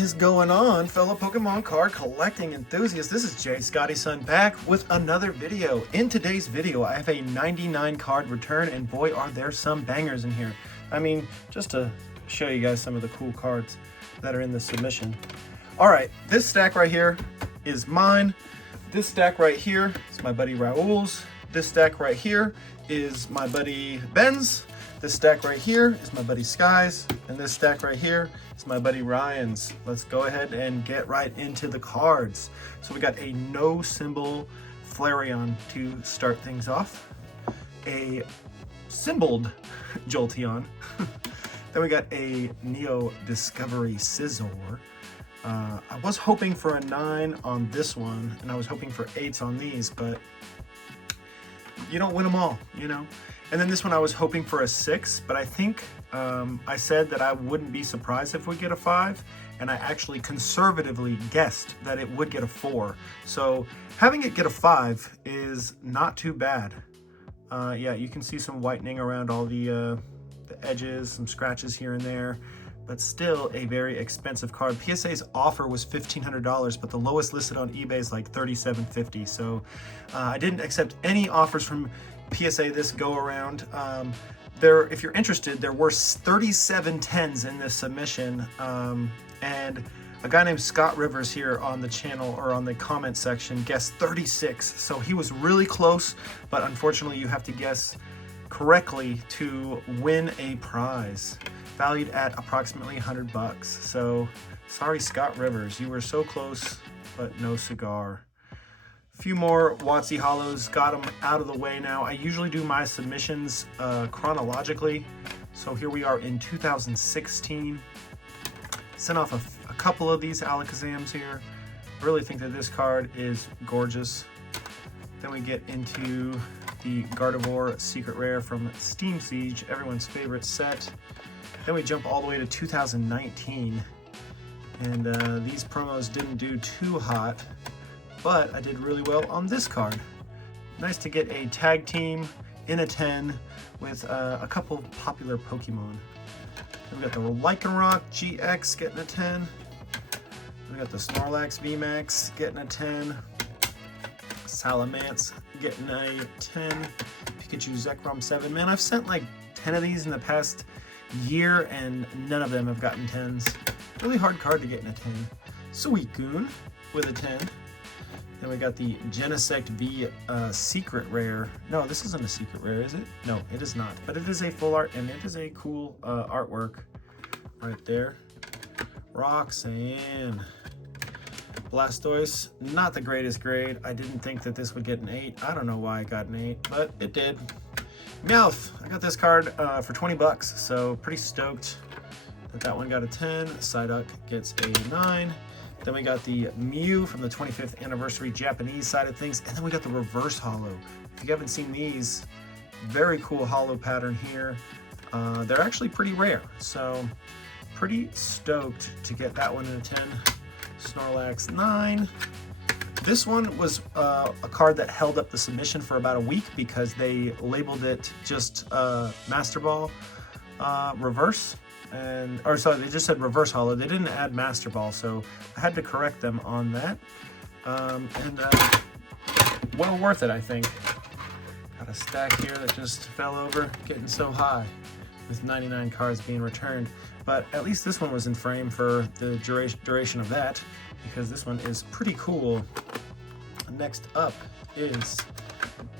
is going on, fellow Pokemon card collecting enthusiasts? This is Jay Scotty Sun back with another video. In today's video, I have a 99 card return, and boy, are there some bangers in here. I mean, just to show you guys some of the cool cards that are in the submission. All right, this stack right here is mine. This stack right here is my buddy Raul's. This stack right here is my buddy Ben's. This stack right here is my buddy Sky's, and this stack right here is my buddy Ryan's. Let's go ahead and get right into the cards. So we got a no symbol Flareon to start things off, a symboled Jolteon, then we got a Neo Discovery Scizor. I was hoping for a 9 on this one, and I was hoping for 8s on these, but you don't win them all, you know. And then this one I was hoping for a 6, but I think I said that I wouldn't be surprised if we get a 5, and I actually conservatively guessed that it would get a 4. So having it get a 5 is not too bad. Yeah, you can see some whitening around all the edges, some scratches here and there, but still a very expensive card. PSA's offer was $1,500, but the lowest listed on eBay is like $37.50. So I didn't accept any offers from PSA this go around. If you're interested, there were 37 10s in this submission, and a guy named Scott Rivers here on the channel or on the comment section guessed 36. So he was really close, but unfortunately you have to guess correctly to win a prize valued at approximately 100 bucks. So sorry, Scott Rivers, you were so close, but no cigar. A few more WotC Hollows, got them out of the way now. I usually do my submissions chronologically. So here we are in 2016. Sent off a couple of these Alakazams here. Really think that this card is gorgeous. Then we get into the Gardevoir Secret Rare from Steam Siege, everyone's favorite set. Then we jump all the way to 2019. And these promos didn't do too hot, but I did really well on this card. Nice to get a tag team in a 10 with a couple of popular Pokemon. Then we got the Lycanroc GX getting a 10. We got the Snorlax VMAX getting a 10. Salamence getting a 10. Pikachu Zekrom 7. Man, I've sent like 10 of these in the past year and none of them have gotten 10s. Really hard card to get in a 10. Suicune with a 10. Then we got the Genesect V Secret Rare. No, this isn't a Secret Rare, is it? No, it is not. But it is a full art, and it is a cool artwork right there. Roxanne. Blastoise, not the greatest grade. I didn't think that this would get an 8. I don't know why I got an 8, but it did. Meowth, I got this card for 20 bucks, so pretty stoked that that one got a 10. Psyduck gets a 9. Then we got the Mew from the 25th anniversary Japanese side of things. And then we got the reverse holo. If you haven't seen these, very cool holo pattern here. They're actually pretty rare. So pretty stoked to get that one in a 10. Snorlax 9. This one was a card that held up the submission for about a week because they labeled it just Master Ball reverse. They just said reverse holo. They didn't add Master Ball, so I had to correct them on that. Well worth it, I think. Got a stack here that just fell over, getting so high with 99 cards being returned. But at least this one was in frame for the duration of that, because this one is pretty cool. Next up is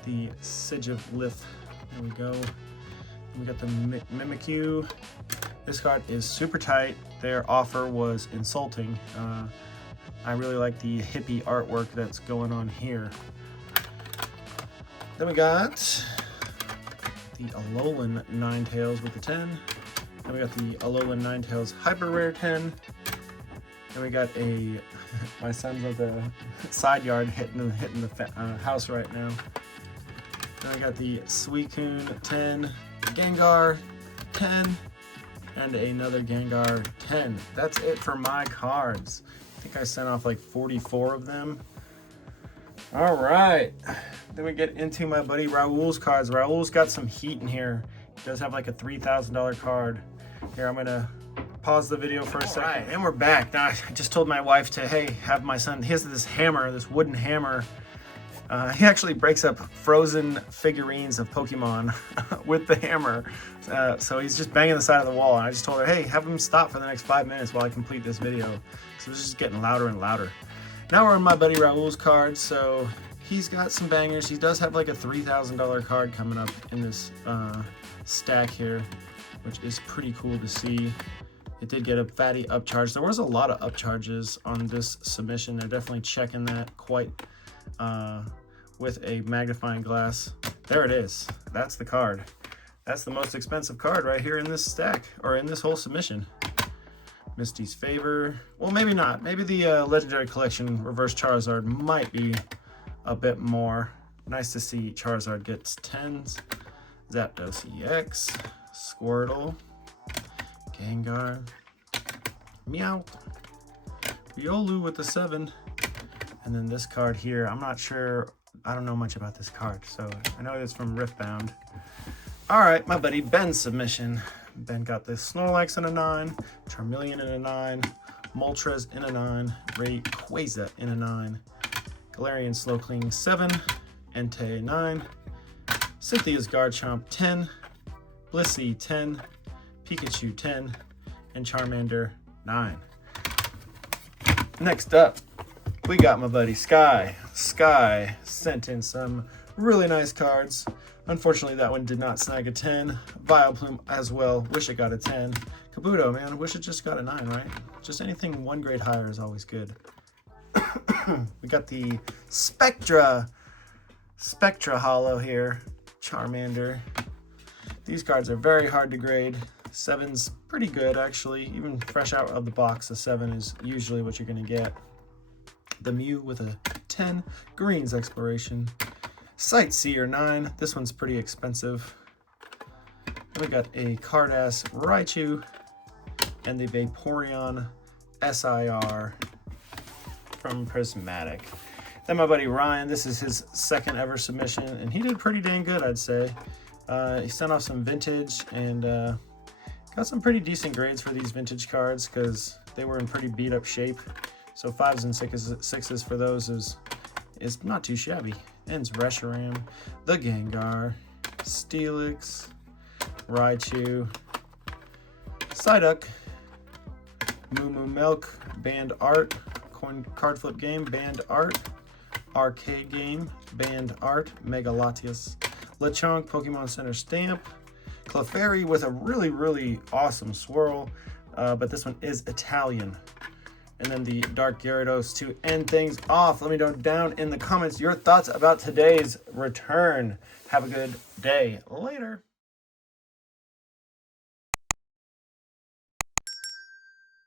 the Sigilyph. There we go. We got the Mimikyu. This card is super tight. Their offer was insulting. I really like the hippie artwork that's going on here. Then we got the Alolan Ninetales with the 10. Then we got the Alolan Ninetales Hyper Rare 10. Then we got my son's at the side yard hitting the house right now. Then we got the Suicune 10, Gengar 10, and another Gengar 10. That's it for my cards. I think I sent off like 44 of them. All right, then we get into my buddy Raul's cards. Raul's got some heat in here. He does have like a $3,000 card. Here, I'm gonna pause the video for a second. Right, and we're back. Now, I just told my wife to, hey, have my son, he has this hammer, this wooden hammer. He actually breaks up frozen figurines of Pokemon with the hammer. So he's just banging the side of the wall. And I just told her, hey, have him stop for the next 5 minutes while I complete this video. So it's just getting louder and louder. Now we're in my buddy Raul's cards. So he's got some bangers. He does have like a $3,000 card coming up in this stack here, which is pretty cool to see. It did get a fatty upcharge. There was a lot of upcharges on this submission. They're definitely checking that quite with a magnifying glass. There it is. That's the card. That's the most expensive card right here in this stack, or in this whole submission. Misty's Favor. Well, maybe not. Maybe the Legendary Collection Reverse Charizard might be a bit more. Nice to see Charizard gets 10s. Zapdos EX. Squirtle. Gengar. Meow. Riolu with the 7. And then this card here, I'm not sure, I don't know much about this card, so I know it's from Riftbound. All right, my buddy Ben's submission. Ben got this Snorlax in a 9, Charmeleon in a 9, Moltres in a 9, Rayquaza in a 9, Galarian Slowking 7, Entei 9, Cynthia's Garchomp 10, Blissey 10, Pikachu 10, and Charmander 9. Next up, we got my buddy Sky. Sky sent in some really nice cards. Unfortunately, that one did not snag a 10. Vileplume as well. Wish it got a 10. Kabuto, man, wish it just got a 9, right? Just anything one grade higher is always good. We got the Spectra Holo here. Charmander. These cards are very hard to grade. 7's pretty good, actually. Even fresh out of the box, a 7 is usually what you're going to get. The Mew with a 10. Green's Exploration. Sightseer 9. This one's pretty expensive. Then we got a Card-ass Raichu. And the Vaporeon SIR from Prismatic. Then my buddy Ryan, this is his second ever submission, and he did pretty dang good, I'd say. He sent off some vintage and got some pretty decent grades for these vintage cards because they were in pretty beat up shape. So 5s and 6s for those is not too shabby. Ends Reshiram, the Gengar, Steelix, Raichu, Psyduck, Moo Moo Milk, Band Art, Card Flip Game, Band Art, Arcade Game, Band Art, Mega Latias, Lechonk, Pokemon Center Stamp, Clefairy with a really, really awesome swirl, but this one is Italian. And then the Dark Gyarados to end things off. Let me know down in the comments your thoughts about today's return. Have a good day. Later.